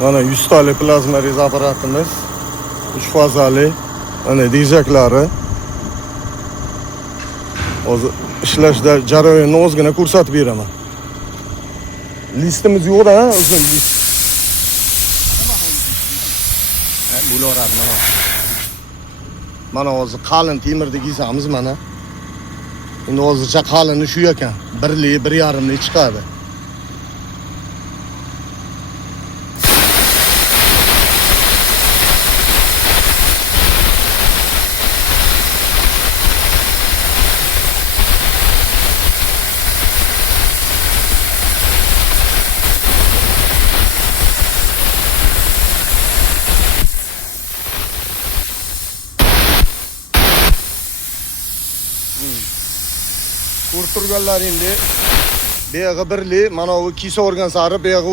Mana 100 tali plazma reza aparatimiz. 3 fazali. Mana dizaklari. Hozir ishlashda jarayonni ozgina ko'rsatib beraman. Listimiz yo'q-da, uzun list. Bo'laveradi mana. Mana hozir qalin temirni kiysamiz mana. Endi hozircha qalini shu ekan. 1lik, 1,5lik chiqadi. Ko'rib turganlaringdek, buyog'i 1lik, mana bu kiysa o'rgan sari buyog'i